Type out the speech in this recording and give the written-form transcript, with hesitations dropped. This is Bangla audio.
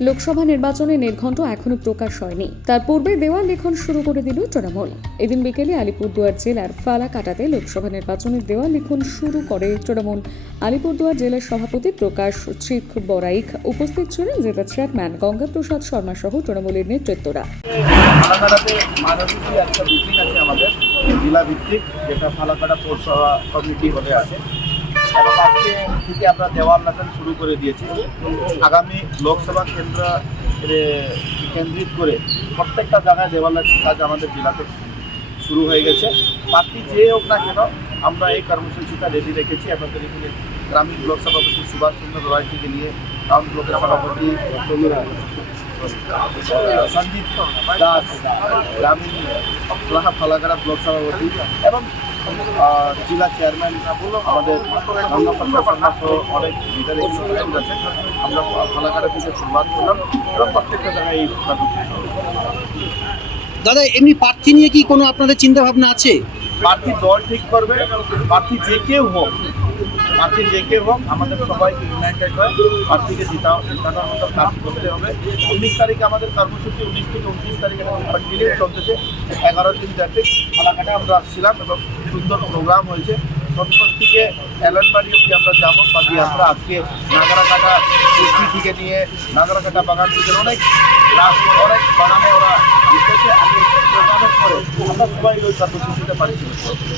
লোকসভা নির্বাচনে নির্ঘণ্ট এখনো প্রকাশ হয়নি, তার পূর্বে দেওয়াল লিখন শুরু করে দিল তৃণমূল। এদিন বিকেলে আলিপুরদুয়ার জেলার ফালাকাটাতে লোকসভা নির্বাচনের দেওয়াল লিখন শুরু করে তৃণমূল। আলিপুরদুয়ার জেলার সভাপতি প্রকাশ চিক বরাইক উপস্থিত ছিলেন, জেলা চেয়ারম্যান গঙ্গাপ্রসাদ শর্মা সহ তৃণমূলের নেতৃত্বরা। ফালাকাটাতে মানবিক একটা মিটিং আছে আমাদের জেলা ভিত্তিক, যেটা ফালাকাটা পৌরসভা কমিটি হলে আছে, এবং আজকে থেকে আমরা দেওয়াল লেখন শুরু করে দিয়েছি। আগামী লোকসভা কেন্দ্রিত করে প্রত্যেকটা জায়গায় দেওয়াল লেখন কাজ আমাদের জেলাতে শুরু হয়ে গেছে। প্রার্থী যে হোক না কেন আমরা এই কর্মসূচিটা রেডি রেখেছি। আমাদের এখানে গ্রামীণ ব্লক সভাপতি সুভাষ চন্দ্র রায় থেকে নিয়ে টাউন ব্লকের সভাপতি সঞ্জিত দাস, গ্রামীণ ফালাকাটা ব্লক সভাপতি এবং জেলা চেয়ারম্যান আমাদের গঙ্গাপ্রসাদ শর্মা সহ অনেক লিডার এখানে আছে। আমরা ফালাকাটা থেকে শুরুয়াত করলাম এবং প্রত্যেকটা জায়গায় এই দাদা, এমনি প্রার্থী নিয়ে কি কোনো আপনাদের চিন্তা ভাবনা আছে? প্রার্থী দল ঠিক করবে, প্রার্থী যে কেউ হোক, আমাদের সবাইকে ইউনাইটেড হয়ে প্রার্থীকে জিতানোর মতো কাজ করতে হবে। 19 তারিখে আমাদের কর্মসূচি, 19 থেকে 29 তারিখে কন্টিনিউ চলতেছে। 11 দিন ব্যাপী ফালাকাটা আমরা আসছিলাম এবং সুন্দর প্রোগ্রাম হয়েছে। সন্তোষ থেকে এলনবাড়ি অব্দি আমরা যাবো, বাকি আমরা আজকে নাগরাকাটা কুর্তি থেকে নিয়ে নাগরাকাটা বাগান থেকে অনেক বাগানে ওরা জিতেছে। আগে প্রোগ্রামের পরে আমরা সবাই ওই কর্মসূচিতে পার্টিসিপেট করবো।